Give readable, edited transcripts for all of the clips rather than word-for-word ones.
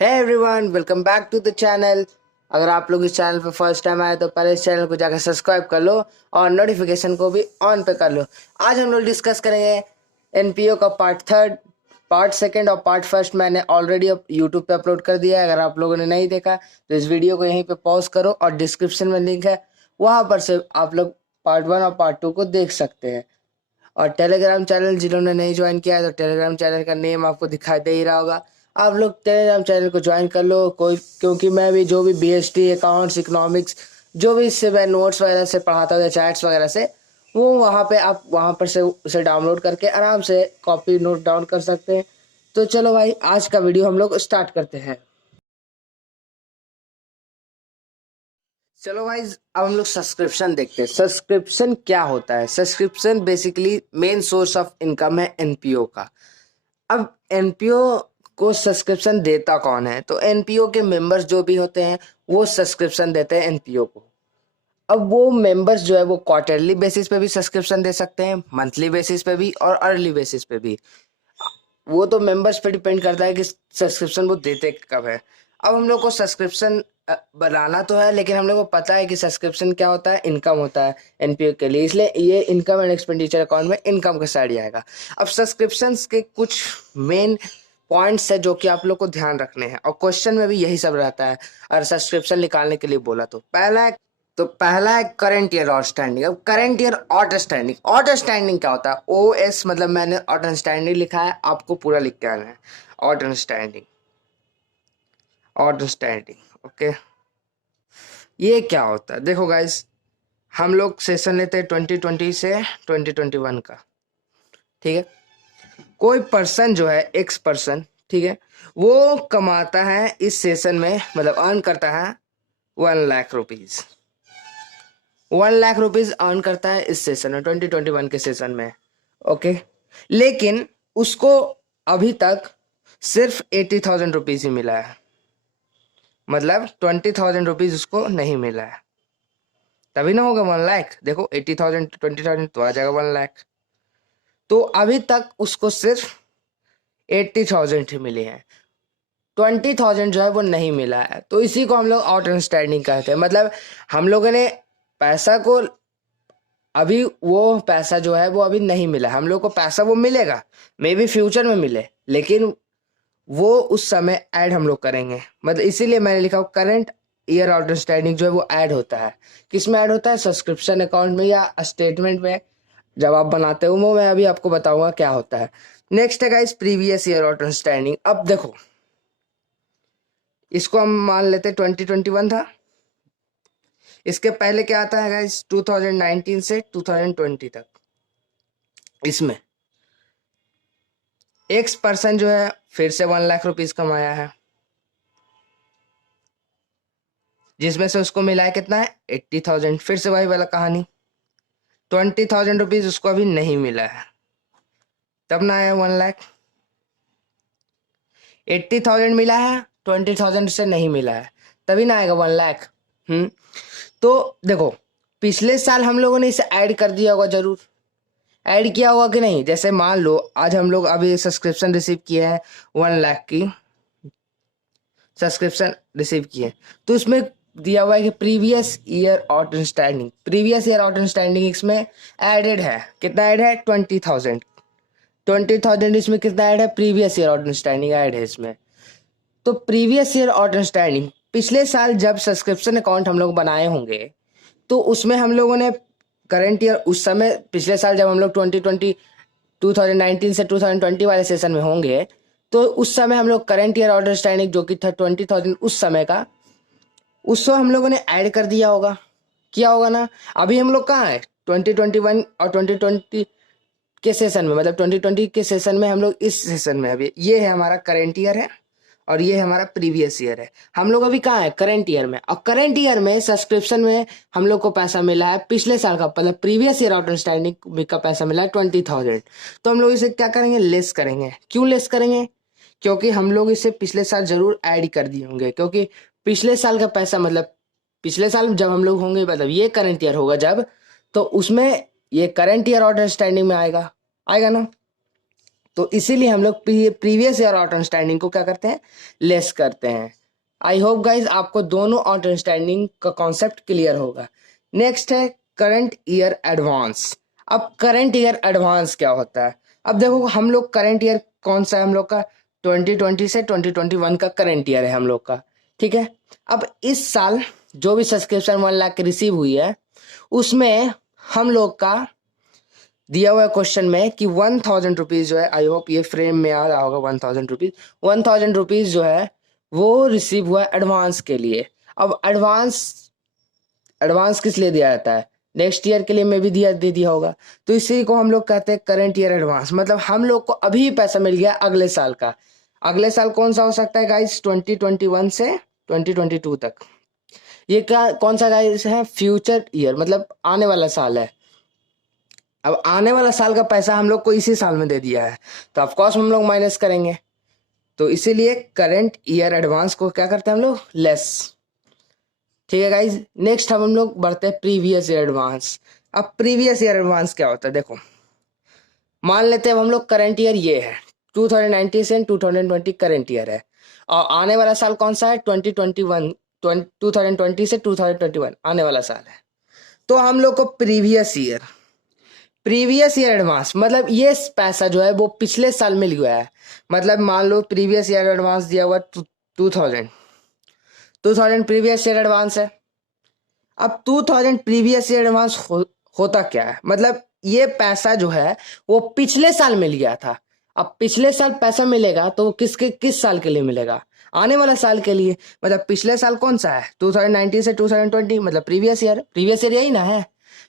Hey everyone, welcome back to the channel. अगर आप लोग इस चैनल पे फर्स्ट टाइम आए तो पहले इस चैनल को जाकर सब्सक्राइब कर लो और नोटिफिकेशन को भी ऑन पे कर लो। आज हम लोग डिस्कस करेंगे एनपीओ का पार्ट थर्ड, पार्ट सेकंड और पार्ट फर्स्ट मैंने ऑलरेडी यूट्यूब पे अपलोड कर दिया है। अगर आप लोगों ने नहीं देखा तो इस वीडियो को यहीं पे पॉज करो और डिस्क्रिप्शन में लिंक है, वहां पर से आप लोग पार्ट वन और पार्ट टू को देख सकते हैं। और टेलीग्राम चैनल जिन्होंने नहीं ज्वाइन किया है तो टेलीग्राम चैनल का नेम आपको दिखाई दे ही रहा होगा, आप लोग टेलीग्राम चैनल को ज्वाइन कर लो। कोई क्योंकि मैं भी जो भी बीएसटी अकाउंट्स इकोनॉमिक्स जो भी इससे मैं नोट्स वगैरह से पढ़ाता हूँ, चैट्स वगैरह से, वो वहाँ पे आप वहाँ पर से उसे डाउनलोड करके आराम से कॉपी नोट डाउन कर सकते हैं। तो चलो भाई, आज का वीडियो हम लोग स्टार्ट करते हैं। चलो भाई, अब हम लोग सब्सक्रिप्शन देखते हैं। सब्सक्रिप्शन क्या होता है? Subscription basically main source of income है एनपीओ का। अब एनपीओ को सब्सक्रिप्शन देता कौन है? तो एनपीओ के मेंबर्स जो भी होते हैं वो सब्सक्रिप्शन देते हैं एनपीओ को। अब वो मेंबर्स जो है वो क्वार्टरली बेसिस पे भी सब्सक्रिप्शन दे सकते हैं, मंथली बेसिस पे भी और अर्ली बेसिस पे भी। वो तो मेंबर्स पे डिपेंड करता है कि सब्सक्रिप्शन वो देते कब है। अब हम लोग को सब्सक्रिप्शन बनाना तो है, लेकिन हम लोग को पता है कि सब्सक्रिप्शन क्या होता है, इनकम होता है एनपीओ के लिए, इसलिए ये इनकम एंड एक्सपेंडिचर अकाउंट में इनकम का साइड आएगा। अब सब्सक्रिप्शंस के कुछ मेन पॉइंट्स है जो कि आप लोग को ध्यान रखने हैं, और क्वेश्चन में भी यही सब रहता है अगर सब्सक्रिप्शन निकालने के लिए बोला तो। पहला है करंट ईयर आउटस्टैंडिंग। अब करंट ईयर आउटस्टैंडिंग, आउटस्टैंडिंग क्या होता है? ओ एस मतलब मैंने आउटस्टैंडिंग लिखा है, आपको पूरा लिख के आना है। Outstanding, outstanding, okay. ये क्या होता है? देखो गाइस, हम लोग सेशन लेते हैं 2020 से 2021 का, ठीक है। कोई पर्सन जो है, एक्स पर्सन, ठीक है, वो कमाता है इस सेशन में, मतलब अर्न करता है 1 lakh rupees. 1 lakh rupees earn करता है इस सेशन में, 2021 के सेशन में, ओके। लेकिन उसको अभी तक सिर्फ 80,000 रुपीज ही मिला है, मतलब 20,000 रुपीज उसको नहीं मिला है। तभी ना होगा 1 लाख। देखो 80,000 20,000 तो आ जाएगा 1 लाख। तो अभी तक उसको सिर्फ 80,000 ही मिले हैं, 20,000 जो है वो नहीं मिला है। तो इसी को हम लोग आउटस्टैंडिंग कहते हैं। मतलब हम लोगों ने पैसा को, अभी वो पैसा जो है वो अभी नहीं मिला, हम लोग को पैसा वो मिलेगा, मे बी फ्यूचर में मिले, लेकिन वो उस समय ऐड हम लोग करेंगे। मतलब इसीलिए मैंने लिखा करंट ईयर आउटस्टैंडिंग जो है वो ऐड होता है। किस में ऐड होता है? सब्सक्रिप्शन अकाउंट में या स्टेटमेंट में जब आप बनाते हो, वो मैं अभी आपको बताऊंगा क्या होता है। नेक्स्ट है गाइस प्रीवियस ईयर आउटस्टैंडिंग। अब देखो, इसको हम मान लेते 2021 था। इसके पहले क्या आता है गाइस? 2019 से 2020 तक। इसमें एक्स पर्सन जो है फिर से 1 लाख रुपीज कमाया है, जिसमें से उसको मिला है कितना है? 80,000। फिर से वही वाला कहानी, 20,000 रुपीज उसको अभी नहीं मिला है, तब ना आया 1 लाख। 80,000 मिला है, 20,000 से नहीं मिला है, तभी ना आएगा 1 लाख। तो देखो, पिछले साल हम लोगों ने इसे ऐड कर दिया होगा, जरूर ऐड किया होगा कि नहीं? जैसे मान लो आज हम लोग अभी सब्सक्रिप्शन रिसीव किए हैं, 1 लाख की सब्सक्रिप्शन रिसीव किए, तो इसमें दिया हुआ है कि previous year outstanding. Previous year outstanding इसमें एडेड है। कितना ऐड है? 20,000। 20,000 इसमें कितना ऐड है? प्रीवियस ईयर आउटस्टैंडिंग ऐड है इसमें। तो प्रीवियस ईयर आउटस्टैंडिंग, पिछले साल जब सब्सक्रिप्शन अकाउंट हम लोग बनाए होंगे, तो उसमें हम लोगों ने करंट ईयर, उस समय पिछले साल जब हम लोग 2019 से 2020 वाले सेशन में होंगे, तो उस समय हम लोग करंट ईयर आउटस्टैंडिंग जो कि था 20,000 उस समय का, उसको हम लोगों ने ऐड कर दिया होगा, किया होगा ना। अभी हम लोग कहाँ है? 2021 और 2020 के सेशन में, मतलब 2020 के सेशन में हम लोग इस सेशन में। अभी ये है हमारा करंट ईयर है और ये हमारा प्रीवियस ईयर है। हम लोग अभी कहाँ है? करंट ईयर में। और करंट ईयर में सब्सक्रिप्शन में हम लोग को पैसा मिला है पिछले साल का, मतलब प्रीवियस ईयर आउटस्टैंडिंग का पैसा मिला है 20,000। तो हम लोग इसे क्या करेंगे? लेस करेंगे। क्यों लेस करेंगे? क्योंकि हम लोग इसे पिछले साल जरूर ऐड कर दिए होंगे, क्योंकि पिछले साल का पैसा, मतलब पिछले साल जब हम लोग होंगे, मतलब ये करंट ईयर होगा जब, तो उसमें ये करंट ईयर आउटस्टैंडिंग में आएगा, आएगा ना। तो इसीलिए हम लोग प्रीवियस ईयर आउटस्टैंडिंग को क्या करते हैं, लेस करते हैं। आई होप गाइज आपको दोनों आउटस्टैंडिंग का कॉन्सेप्ट क्लियर होगा। नेक्स्ट है करंट ईयर एडवांस। अब करंट ईयर एडवांस क्या होता है? अब देखो हम लोग करंट ईयर कौन सा है हम लोग का, 2020 से 2021 का करंट ईयर है हम लोग का, ठीक है। अब इस साल जो भी सब्सक्रिप्शन 1 लाख रिसीव हुई है उसमें हम लोग का दिया हुआ क्वेश्चन में कि 1000 रुपीज जो है, आई होप ये फ्रेम में आ रहा होगा, 1000 रुपीज, 1000 रुपीज जो है वो रिसीव हुआ एडवांस के लिए। अब एडवांस एडवांस किस लिए दिया जाता है? नेक्स्ट ईयर के लिए में भी दे दिया होगा। तो इसी को हम लोग कहते हैं करंट ईयर एडवांस। मतलब हम लोग को अभी पैसा मिल गया अगले साल का। अगले साल कौन सा हो सकता है गाइस? 2021 से 2022 तक। ये क्या कौन सा गाइस है? फ्यूचर ईयर, मतलब आने वाला साल है। अब आने वाला साल का पैसा हम लोग को इसी साल में दे दिया है, तो ऑफकोर्स हम लोग माइनस करेंगे। तो इसीलिए करंट ईयर एडवांस को क्या करते हैं हम लोग? लेस। ठीक है गाइज। नेक्स्ट हम लोग बढ़ते हैं प्रीवियस ईयर एडवांस। अब प्रीवियस ईयर एडवांस क्या होता है? देखो मान लेते हैं हम लोग करंट ईयर ये है, 2019 से 2020 करंट ईयर है, और आने वाला साल कौन सा है? 2021, 2020 से 2021 आने वाला साल है। तो हम लोग को प्रीवियस ईयर एडवांस मतलब ये पैसा जो है वो पिछले साल मिल गया है। मतलब मान लो प्रीवियस ईयर एडवांस दिया हुआ 2000 प्रीवियस ईयर एडवांस है। अब 2000 प्रीवियस ईयर एडवांस होता क्या है? मतलब ये पैसा जो है वो पिछले साल मिल गया था। अब पिछले साल पैसा मिलेगा तो किस साल के लिए मिलेगा? आने वाला साल के लिए। मतलब पिछले साल कौन सा है? 2019 से 2020, मतलब प्रीवियस ईयर यही ना है।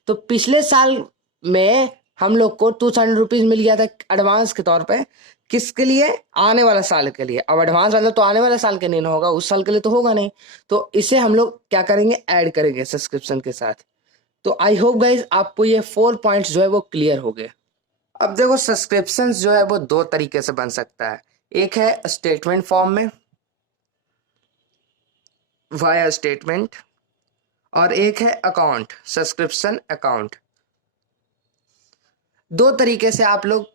तो पिछले साल में हम लोग को 2000 रुपीज मिल गया था एडवांस के तौर पे। किसके लिए? आने वाला साल के लिए। अब एडवांस मतलब तो आने वाले साल के लिए ना होगा, उस साल के लिए तो होगा नहीं। तो इसे हम लोग क्या करेंगे? ऐड करेंगे सब्सक्रिप्शन के साथ। तो आई होप गाइज आपको ये 4 पॉइंट्स जो है वो क्लियर हो गए। अब देखो सब्सक्रिप्शन जो है वो 2 तरीके से बन सकता है। एक है स्टेटमेंट फॉर्म में, वाया स्टेटमेंट, और एक है अकाउंट, सब्सक्रिप्शन अकाउंट। 2 तरीके से आप लोग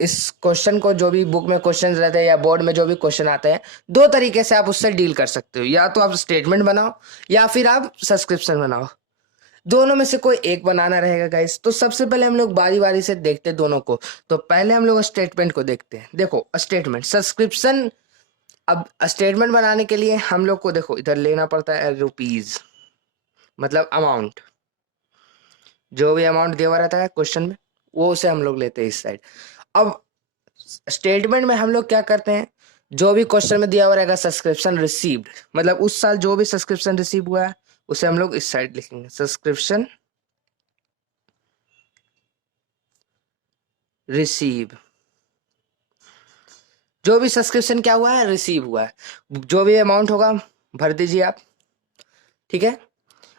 इस क्वेश्चन को, जो भी बुक में क्वेश्चन रहते हैं या बोर्ड में जो भी क्वेश्चन आते हैं, 2 तरीके से आप उससे डील कर सकते हो। या तो आप स्टेटमेंट बनाओ या फिर आप सब्सक्रिप्शन बनाओ। दोनों में से कोई एक बनाना रहेगा गाइस। तो सबसे पहले हम लोग बारी बारी से देखते हैं दोनों को। तो पहले हम लोग स्टेटमेंट को देखते हैं। देखो स्टेटमेंट, सब्सक्रिप्शन। अब स्टेटमेंट बनाने के लिए हम लोग को देखो इधर लेना पड़ता है रुपीज, मतलब अमाउंट। जो भी अमाउंट दिया हुआ रहता है क्वेश्चन में वो उसे हम लोग लेते हैं इस साइड। अब स्टेटमेंट में हम लोग क्या करते हैं? जो भी क्वेश्चन में दिया हुआ रहेगा सब्सक्रिप्शन रिसीव्ड, मतलब उस साल जो भी सब्सक्रिप्शन रिसीव हुआ है उसे हम लोग इस साइड लिखेंगे, सब्सक्रिप्शन रिसीव। जो भी सब्सक्रिप्शन क्या हुआ है? रिसीव हुआ है। जो भी अमाउंट होगा भर दीजिए आप। ठीक है।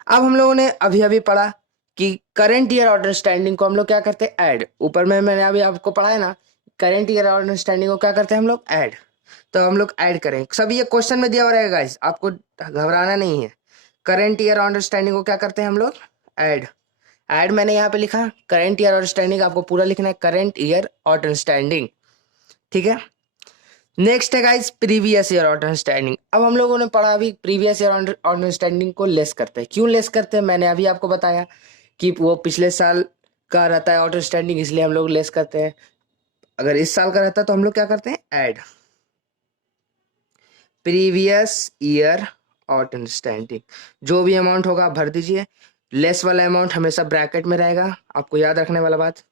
अब हम लोगों ने अभी अभी पढ़ा कि करंट ईयर अंडरस्टैंडिंग को हम लोग क्या करते हैं? ऐड। ऊपर में मैंने अभी आपको पढ़ा है ना, करंट ईयर अंडरस्टैंडिंग को क्या करते हैं हम लोग? ऐड। तो हम लोग ऐड करें। सब ये क्वेश्चन में दिया हुआ रहेगा गाइस, आपको घबराना नहीं है। करंट ईयर अंडरस्टैंडिंग को क्या करते हैं हम लोग? ऐड। ऐड मैंने यहाँ पे लिखा, करंट ईयर अंडरस्टैंडिंग आपको पूरा लिखना है, करंट ईयर अंडरस्टैंडिंग। ठीक है। नेक्स्ट है गाइस प्रीवियस ईयर अंडरस्टैंडिंग। अब हम लोगों ने पढ़ा अभी प्रीवियस ईयर अंडरस्टैंडिंग को लेस करते हैं। क्यों लेस करते हैं? मैंने अभी आपको बताया कि वो पिछले साल का रहता है अंडरस्टैंडिंग, इसलिए हम लोग लेस करते हैं। अगर इस साल का रहता है तो हम लोग क्या करते हैं? ऐड। प्रीवियस ईयर अंडरस्टैंडिंग, जो भी अमाउंट होगा आप भर दीजिए। लेस वाला अमाउंट हमेशा ब्रैकेट में रहेगा, आपको याद रखने वाला बात।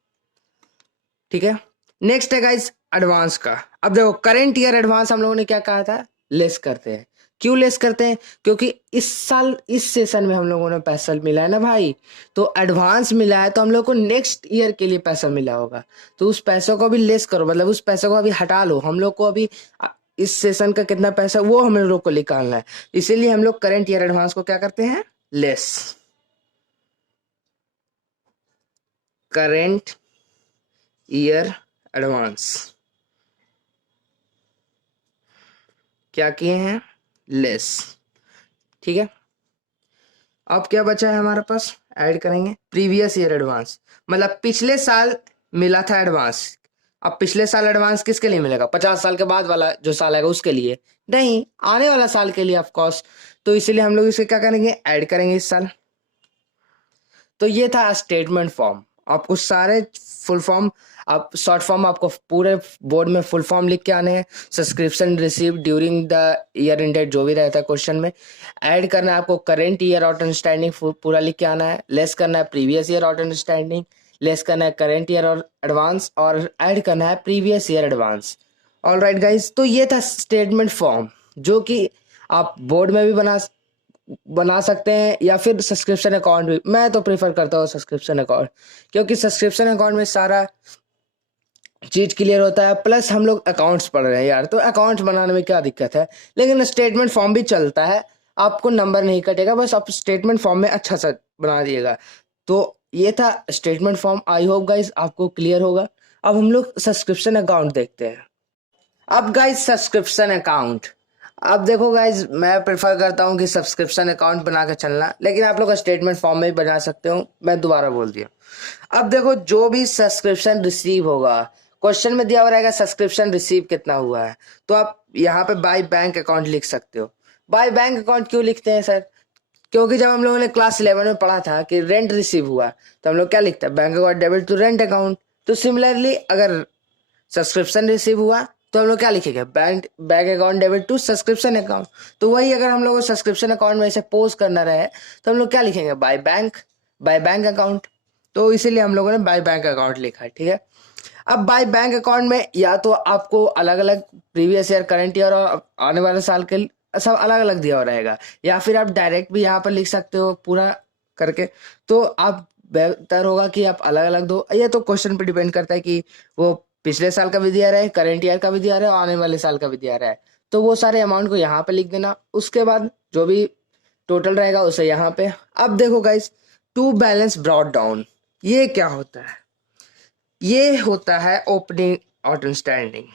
ठीक है। नेक्स्ट है गाइस एडवांस का। अब देखो करंट ईयर एडवांस हम लोगों ने क्या कहा था? लेस करते हैं। क्यों लेस करते हैं? क्योंकि इस साल इस सेशन में हम लोगों ने पैसा मिला है ना भाई, तो एडवांस मिला है तो हम लोग को नेक्स्ट ईयर के लिए पैसा मिला होगा। तो उस पैसों को भी लेस करो, मतलब उस पैसे को अभी हटा लो। हम लोग को अभी इस सेशन का कितना पैसा वो हम लोग को निकालना है, इसीलिए हम लोग करंट ईयर एडवांस को क्या करते हैं? लेस। करंट ईयर एडवांस क्या किए हैं? लेस। ठीक है। अब क्या बचा है हमारे पास? ऐड करेंगे प्रीवियस ईयर एडवांस, मतलब पिछले साल मिला था एडवांस। अब पिछले साल एडवांस किसके लिए मिलेगा? 50 साल के बाद वाला जो साल आएगा उसके लिए नहीं, आने वाला साल के लिए ऑफ कोर्स। तो इसीलिए हम लोग इसे क्या करेंगे, ऐड करेंगे इस साल। तो ये था स्टेटमेंट फॉर्म। आपको सारे फुल फॉर्म, आप शॉर्ट फॉर्म आपको पूरे बोर्ड में फुल फॉर्म लिख के आने हैं। Subscription receive during the year in date जो भी रहता है क्वेश्चन में, ऐड करना है आपको करंट ईयर आउट अंडरस्टैंडिंग पूरा लिख के आना है। लेस करना है previous year out understanding, less करना है करंट ईयर और एडवांस, और ऐड करना है previous year advance. All right guys, तो ये था स्टेटमेंट फॉर्म जो कि आप बोर्ड में भी बना सकते हैं या फिर सब्सक्रिप्शन अकाउंट भी। मैं तो प्रेफर करता हूँ सब्सक्रिप्शन अकाउंट, क्योंकि सब्सक्रिप्शन अकाउंट में सारा चीज क्लियर होता है, प्लस हम लोग अकाउंट्स पढ़ रहे हैं यार, तो अकाउंट्स बनाने में क्या दिक्कत है। लेकिन स्टेटमेंट फॉर्म भी चलता है, आपको नंबर नहीं कटेगा, बस आप स्टेटमेंट फॉर्म में अच्छा सा बना दिएगा। तो ये था statement form. I hope guys आपको क्लियर होगा। अब हम लोग सब्सक्रिप्शन अकाउंट देखते हैं। अब गाइज सब्सक्रिप्शन अकाउंट, अब देखो गाइज मैं प्रेफर करता हूँ कि सब्सक्रिप्शन अकाउंट बना के चलना, लेकिन आप लोग स्टेटमेंट फॉर्म में भी बना सकते हो। मैं दोबारा बोल दिया। अब देखो जो भी सब्सक्रिप्शन रिसीव होगा, क्वेश्चन में दिया हुआ रहेगा सब्सक्रिप्शन रिसीव कितना हुआ है, तो आप यहाँ पे बाय बैंक अकाउंट लिख सकते हो। बाय बैंक अकाउंट क्यों लिखते हैं सर? क्योंकि जब हम लोगों ने क्लास 11 में पढ़ा था कि रेंट रिसीव हुआ, तो हम लोग क्या लिखते हैं, bank account debit to rent account. तो सिमिलरली अगर सब्सक्रिप्शन रिसीव हुआ तो हम लोग क्या लिखेंगे, bank account debit to subscription account. तो वही अगर हम लोग को सब्सक्रिप्शन अकाउंट में से पोज करना रहे तो हम लोग क्या लिखेंगे, बाय बैंक अकाउंट। तो इसीलिए हम लोगों ने बाय बैंक अकाउंट लिखा है, ठीक है। अब बाय बैंक अकाउंट में या तो आपको अलग अलग प्रीवियस ईयर, करंट ईयर और आने वाले साल के सब अलग अलग दिया हुआ रहेगा, या फिर आप डायरेक्ट भी यहाँ पर लिख सकते हो पूरा करके। तो आप बेहतर होगा कि आप अलग अलग दो। ये तो क्वेश्चन पे डिपेंड करता है कि वो पिछले साल का भी दिया रहा है, करंट ईयर का भी दिया रहा है और आने वाले साल का भी दिया रहा है। तो वो सारे अमाउंट को यहाँ पे लिख देना, उसके बाद जो भी टोटल रहेगा उसे यहाँ पे। अब देखो guys, to balance brought down, ये क्या होता है? ये होता है opening out understanding.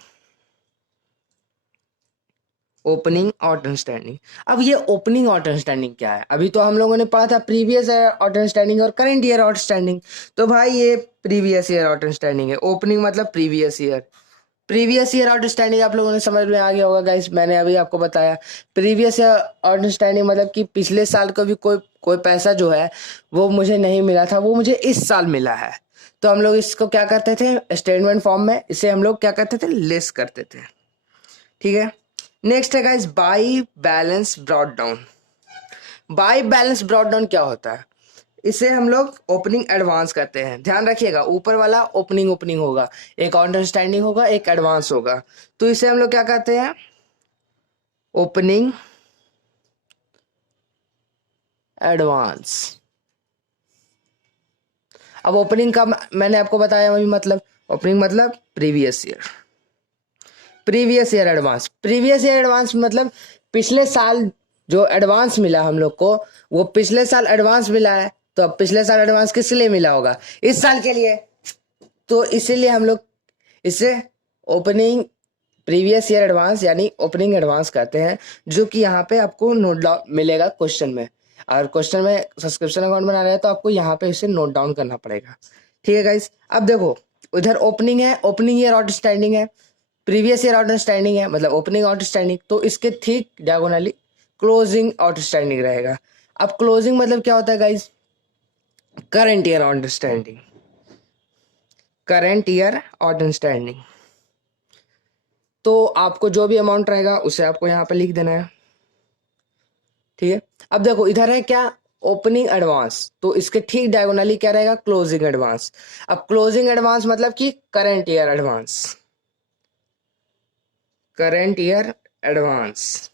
Opening out understanding, अब ये ओपनिंग आउट अंडरस्टैंडिंग क्या है? अभी तो हम लोगों ने पढ़ा था प्रीवियस ईयर आउट अंडरस्टैंडिंग और करंट ईयर आउट अंडरस्टैंडिंग। तो भाई ये प्रीवियस ईयर आउट अंडरस्टैंडिंग है। ओपनिंग मतलब previous year. Previous year understanding आप लोगों ने समझ में आ गया होगा गाइस, मैंने अभी आपको बताया। प्रीवियस ईयर अंडरस्टैंडिंग मतलब कि पिछले साल का भी कोई कोई पैसा जो है वो मुझे नहीं मिला था, वो मुझे इस साल मिला है। तो हम लोग इसको क्या करते थे, स्टेटमेंट फॉर्म में इसे हम लोग क्या करते थे, लेस करते थे, ठीक है। नेक्स्ट है guys by balance brought down. By balance brought down क्या होता है? इसे हम लोग ओपनिंग एडवांस करते हैं। ध्यान रखिएगा, ऊपर वाला ओपनिंग ओपनिंग होगा, एक अंडरस्टैंडिंग होगा, एक एडवांस होगा। तो इसे हम लोग क्या कहते हैं, ओपनिंग एडवांस। अब ओपनिंग का मैंने आपको बताया अभी, मतलब ओपनिंग मतलब previous year. Previous year advance, previous year advance मतलब पिछले साल जो एडवांस मिला हम लोग को, वो पिछले साल एडवांस मिला है। तो अब पिछले साल एडवांस किस लिए मिला होगा, इस साल के लिए। तो इसीलिए हम लोग इसे ओपनिंग प्रीवियस ईयर एडवांस यानी ओपनिंग एडवांस कहते हैं, जो कि यहाँ पे आपको नोट डाउन मिलेगा क्वेश्चन में। और क्वेश्चन में सब्सक्रिप्शन अकाउंट बना रहे हैं तो आपको यहाँ पे इसे नोट डाउन करना पड़ेगा, ठीक है गाइस। अब देखो उधर ओपनिंग है, ओपनिंग ईयर आउटस्टैंडिंग है, प्रीवियस ईयर आउटस्टैंडिंग है, मतलब ओपनिंग आउटस्टैंडिंग। तो इसके ठीक डायगोनली क्लोजिंग आउटस्टैंडिंग रहेगा। अब क्लोजिंग मतलब क्या होता है guys, current year outstanding. Current year outstanding, तो आपको जो भी अमाउंट रहेगा उसे आपको यहाँ पे लिख देना है, ठीक है। अब देखो इधर है क्या, ओपनिंग एडवांस, तो इसके ठीक डायगोनली क्या रहेगा, क्लोजिंग एडवांस। अब क्लोजिंग एडवांस मतलब कि current year advance, current year advance.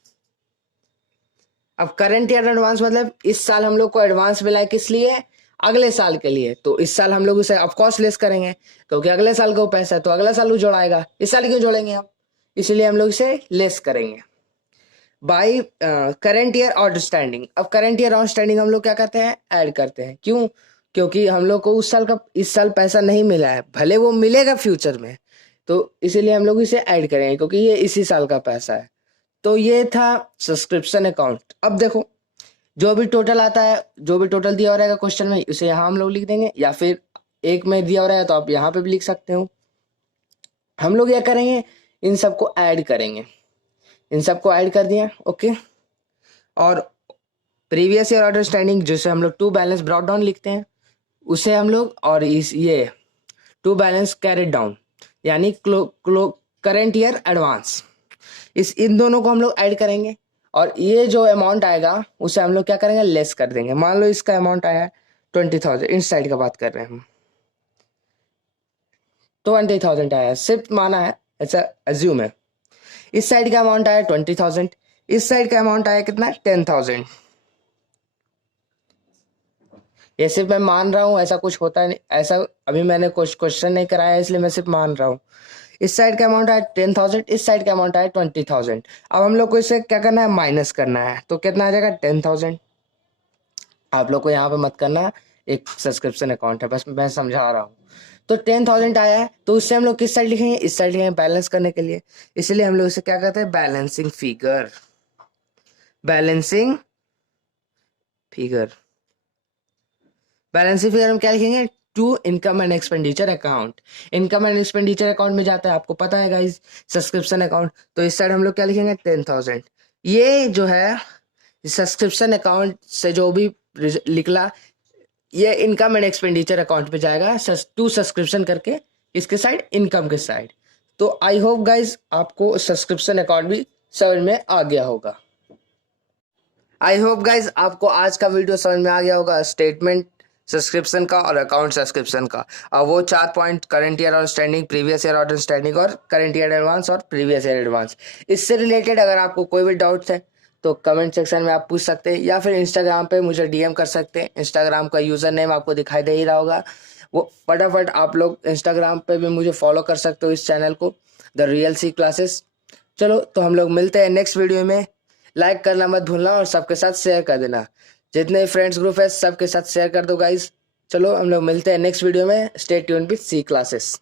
अब करंट ईयर एडवांस मतलब इस साल हम लोग को एडवांस मिला है, किस लिए, अगले साल के लिए। तो इस साल हम लोग उसे ऑफकोर्स लेस करेंगे, क्योंकि अगले साल का वो पैसा है तो अगला साल वो जोड़ाएगा, इस साल क्यों जोड़ेंगे हम, इसीलिए हम लोग इसे लेस करेंगे बाई करंट ईयर आउटस्टैंडिंग। अब करंट ईयर आउटस्टैंडिंग हम लोग क्या करते हैं, ऐड करते हैं। क्यों? क्योंकि हम लोग को उस साल का इस साल पैसा नहीं मिला है, भले वो मिलेगा फ्यूचर में, तो इसीलिए हम लोग इसे ऐड करेंगे क्योंकि ये इसी साल का पैसा है। तो ये था सब्सक्रिप्शन अकाउंट। अब देखो जो भी टोटल आता है, जो भी टोटल दिया हो रहेगा क्वेश्चन में, उसे यहाँ हम लोग लिख देंगे, या फिर एक में दिया हो रहा है तो आप यहाँ पे भी लिख सकते हो। हम लोग क्या करेंगे, इन सबको ऐड करेंगे, इन सबको ऐड कर दिया, ओके। और प्रीवियस ईयर ऑर्डर स्टैंडिंग जिसे हम लोग टू बैलेंस ब्रॉट डाउन लिखते हैं, उसे हम लोग, और इस ये टू बैलेंस कैरिड डाउन यानी करंट ईयर एडवांस, इस इन दोनों को हम लोग ऐड करेंगे। और ये जो अमाउंट आएगा उसे हम लोग क्या करेंगे, लेस कर देंगे। मान लो इसका अमाउंट आया है 20,000, इस साइड का बात कर रहे हैं हम, 20,000 आया है, सिर्फ माना है, ऐसा अज्यूम है। इस साइड का अमाउंट आया 20,000, इस साइड का अमाउंट आया कितना, 10,000। ये सिर्फ मैं मान रहा हूँ, ऐसा कुछ होता नहीं, ऐसा अभी मैंने कुछ क्वेश्चन नहीं कराया इसलिए मैं सिर्फ मान रहा हूँ। इस साइड का अमाउंट आया 10,000, इस साइड का अमाउंट आया 20,000। अब हम लोग को इसे क्या करना है, माइनस करना है, तो कितना आ जाएगा, 10,000। आप लोग को यहाँ पे मत करना, एक सब्सक्रिप्शन अकाउंट है, बस मैं समझा रहा हूँ। तो 10,000 आया है, तो उससे हम लोग किस साइड लिखेंगे, इस साइड लिखेंगे बैलेंस करने के लिए, इसलिए हम लोग इसे क्या कहते हैं, balancing figure, balancing figure. Balancing figure हम क्या लिखेंगे, to income and expenditure account. Income and expenditure account में जाता है, आपको पता है गाइस, सब्सक्रिप्शन अकाउंट। तो इस साइड हम लोग क्या लिखेंगे, 10,000। ये जो है सब्सक्रिप्शन अकाउंट से जो भी निकला, ये इनकम एंड एक्सपेंडिचर अकाउंट पे जाएगा, टू सब्सक्रिप्शन करके, इसके साइड इनकम के साइड। तो आई होप गाइज आपको सब्सक्रिप्शन अकाउंट भी समझ में आ गया होगा। आई होप गाइज आपको आज का वीडियो समझ में आ गया होगा, स्टेटमेंट सब्सक्रिप्शन का और अकाउंट सब्सक्रिप्शन का। और वो 4 पॉइंट, करंट ईयर और standing, previous year order standing और करंट ईयर एडवांस और प्रीवियस ईयर एडवांस। इससे रिलेटेड अगर आपको कोई भी डाउट्स है तो कमेंट सेक्शन में आप पूछ सकते हैं, या फिर इंस्टाग्राम पे मुझे डीएम कर सकते हैं। इंस्टाग्राम का यूज़र नेम आपको दिखाई दे ही रहा होगा, वो फटाफट आप लोग इंस्टाग्राम पे भी मुझे फॉलो कर सकते हो, इस चैनल को, द रियल सी क्लासेस। चलो तो हम लोग मिलते हैं नेक्स्ट वीडियो में। लाइक करना मत भूलना और सबके साथ शेयर कर देना, जितने फ्रेंड्स ग्रुप है सबके साथ शेयर कर दो गाइज। चलो हम लोग मिलते हैं नेक्स्ट वीडियो में। Stay tuned with C classes.